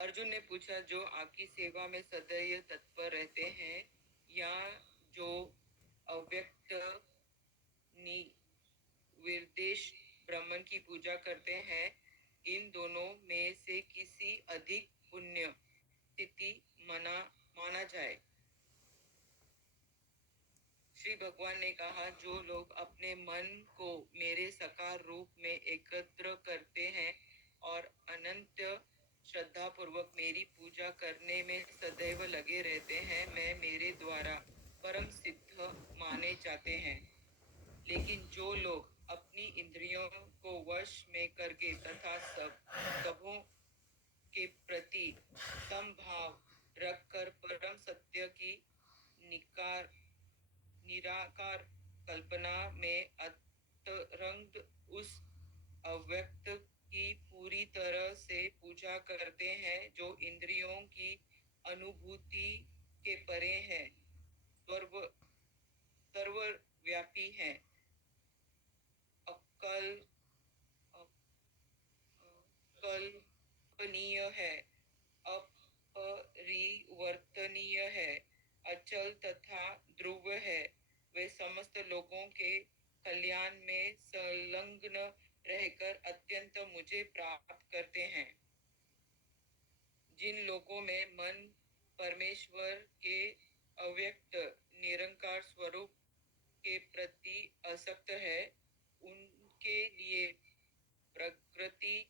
अर्जुन ने पूछा, जो आपकी सेवा में सदैव तत्पर रहते हैं या जो अव्यक्त निर्देश ब्रह्मन की पूजा करते हैं, इन दोनों में से किसी अधिक पुण्य स्थिति माना जाए? श्री भगवान ने कहा, जो लोग अपने मन को मेरे साकार रूप में एकत्र करते हैं और अनंत श्रद्धा पूर्वक मेरी पूजा करने में सदैव लगे रहते हैं, मैं मेरे द्वारा परम सिद्ध माने जाते हैं। लेकिन जो लोग अपनी इंद्रियों को वश में करके तथा सबों के प्रति समभाव रखकर परम सत्य की निराकार कल्पना में अंतरंग उस अव्यक्त की पूरी तरह से पूजा करते हैं, जो इंद्रियों की अनुभूति के परे है, सर्वव्यापी है, अकल्पनीय है, अपरिवर्तनीय है, अचल तथा ध्रुव है, वे समस्त लोगों के कल्याण में संलग्न रहकर अत्यंत मुझे प्राप्त करते हैं। जिन लोगों में मन परमेश्वर के अव्यक्त निरंकार स्वरूप के प्रति आसक्त है, उनके लिए प्रगति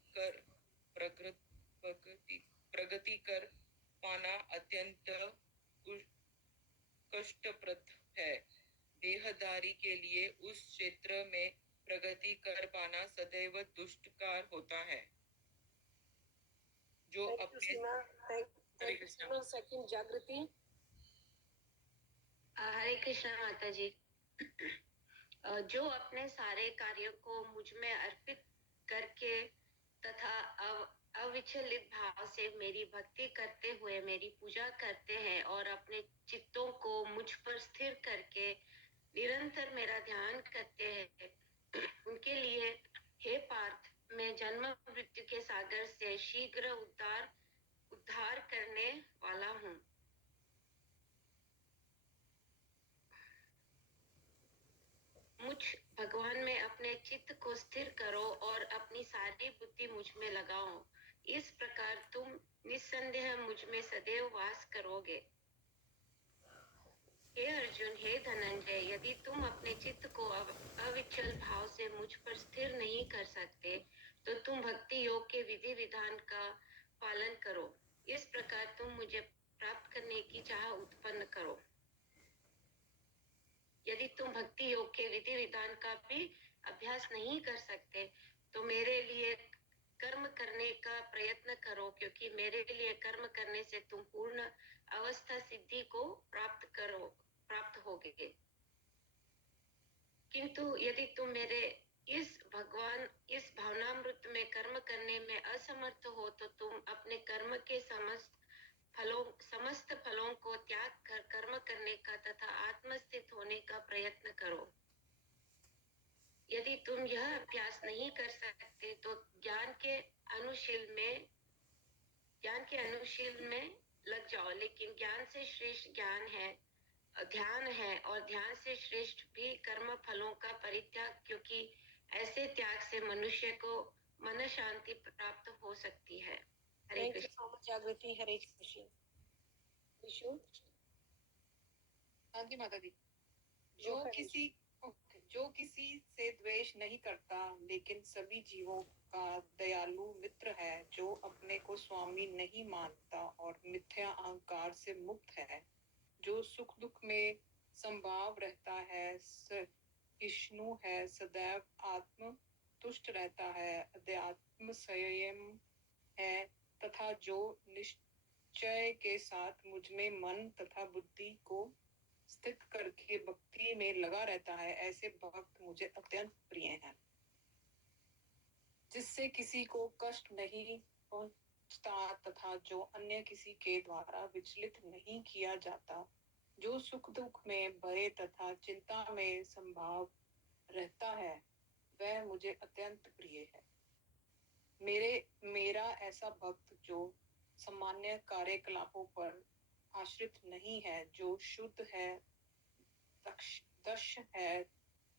कर पाना अत्यंत कष्टप्रद है। देहधारी के लिए उस क्षेत्र में प्रगति कर पाना सदैव दुष्टकार होता है। जो अपने हरे कृष्णा सेकंड जागृति। हरे कृष्णा माता जी। जो अपने सारे कार्यों को मुझ में अर्पित करके तथा अविचलित भाव से मेरी भक्ति करते हुए मेरी पूजा करते हैं और अपने चित्तों को मुझ पर स्थिर करके निरंतर मेरा ध्यान करते हैं, उनके लिए हे पार्थ, मैं जन्म मृत्यु के सागर से शीघ्र उद्धार करने वाला हूँ। मुझ भगवान में अपने चित्त को स्थिर करो और अपनी सारी बुद्धि मुझ में लगाओ। इस प्रकार तुम निस्संदेह मुझ में सदैव वास करोगे। हे अर्जुन, हे धनंजय, यदि तुम अपने चित्त को अविचल भाव से मुझ पर स्थिर नहीं कर सकते, तो तुम भक्ति योग के विधि विधान का पालन करो। इस प्रकार तुम मुझे प्राप्त करने की चाह उत्पन्न करो। यदि तुम भक्ति योग के विधि विधान का भी अभ्यास नहीं कर सकते, तो मेरे लिए कर्म करने का प्रयत्न करो, क्योंकि मेरे लिए कर्म करने से तुम पूर्ण अवस्था सिद्धि को प्राप्त होगे। किंतु यदि तुम मेरे इस भावनामृत में कर्म करने में असमर्थ हो, तो तुम अपने कर्म के समस्त फलों को त्याग कर कर्म करने का तथा आत्मस्थित होने का प्रयत्न करो। यदि तुम यह अभ्यास नहीं कर सकते, तो ज्ञान के अनुशील में लग जाओ। लेकिन ज्ञान से श्रेष्ठ ध्यान है और ध्यान से श्रेष्ठ भी कर्म फलों का परित्याग, क्योंकि ऐसे त्याग से मनुष्य को मन शांति प्राप्त हो सकती है। हरे कृष्ण। जागृति। हरे कृष्ण। हाँ जी माता जी। जो किसी से द्वेष नहीं करता, लेकिन सभी जीवों का दयालु मित्र है, जो अपने को स्वामी नहीं मानता और मिथ्या अहंकार से मुक्त है, जो सुख दुख में संभाव रहता है, सहिष्णु है, सदैव आत्म तुष्ट रहता है, अध्यात्म संयम है, तथा जो निश्चय के साथ मुझ में मन तथा बुद्धि को स्थित करके भक्ति में लगा रहता है, ऐसे भक्त मुझे अत्यंत प्रिय हैं। जिससे किसी को कष्ट नहीं पहुंचता तथा जो अन्य किसी के द्वारा विचलित नहीं किया जाता, जो सुख दुख में भय तथा चिंता में संभाव रहता है, वह मुझे अत्यंत प्रिय है। मेरा ऐसा भक्त जो सामान्य कार्यकलापों पर आश्रित नहीं है, जो शुद्ध है, दक्ष है,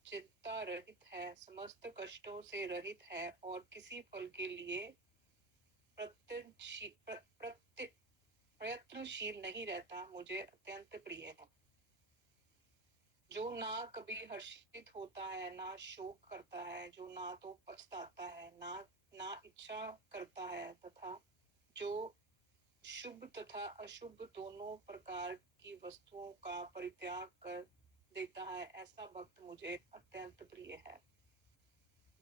चिंता रहित है, समस्त कष्टों से रहित है और किसी फल के लिए प्रयत्नशील नहीं रहता, मुझे अत्यंत प्रिय है। जो ना कभी हर्षित होता है, ना शोक करता है, जो ना तो पछताता है, ना इच्छा करता है, तथा जो शुभ तथा अशुभ दोनों प्रकार की वस्तुओं का परित्याग कर देता है, ऐसा भक्त मुझे अत्यंत प्रिय है।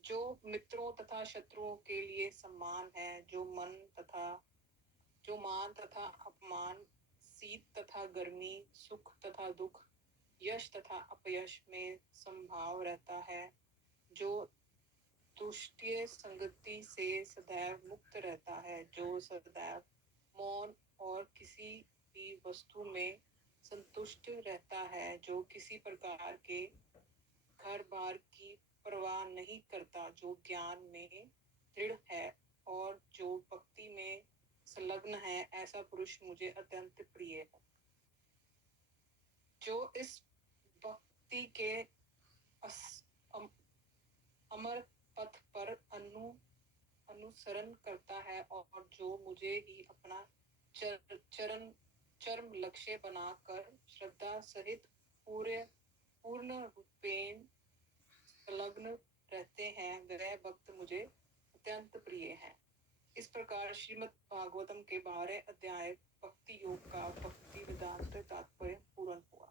जो मित्रों तथा शत्रुओं के लिए सम्मान है, जो मान तथा अपमान, शीत तथा गर्मी, सुख तथा दुख, यश तथा अपयश में संभाव रहता है, जो तुष्टीय संगति से सदैव मुक्त रहता है, जो सदैव मौन और किसी भी वस्तु में संतुष्ट रहता है, जो किसी प्रकार के घर बार की परवाह नहीं करता, जो ज्ञान में दृढ़ है और जो भक्ति में संलग्न है, ऐसा पुरुष मुझे अत्यंत प्रिय है। जो इस भक्ति के अमर पथ पर अनुसरण करता है और जो मुझे ही अपना चरम लक्ष्य बनाकर श्रद्धा सहित पूर्ण रूपेण संलग्न रहते हैं, वह भक्त मुझे अत्यंत प्रिय है। इस प्रकार श्रीमद् भागवतम के 12 अध्याय भक्ति योग का भक्ति वेदांत तात्पर्य पूर्ण हुआ।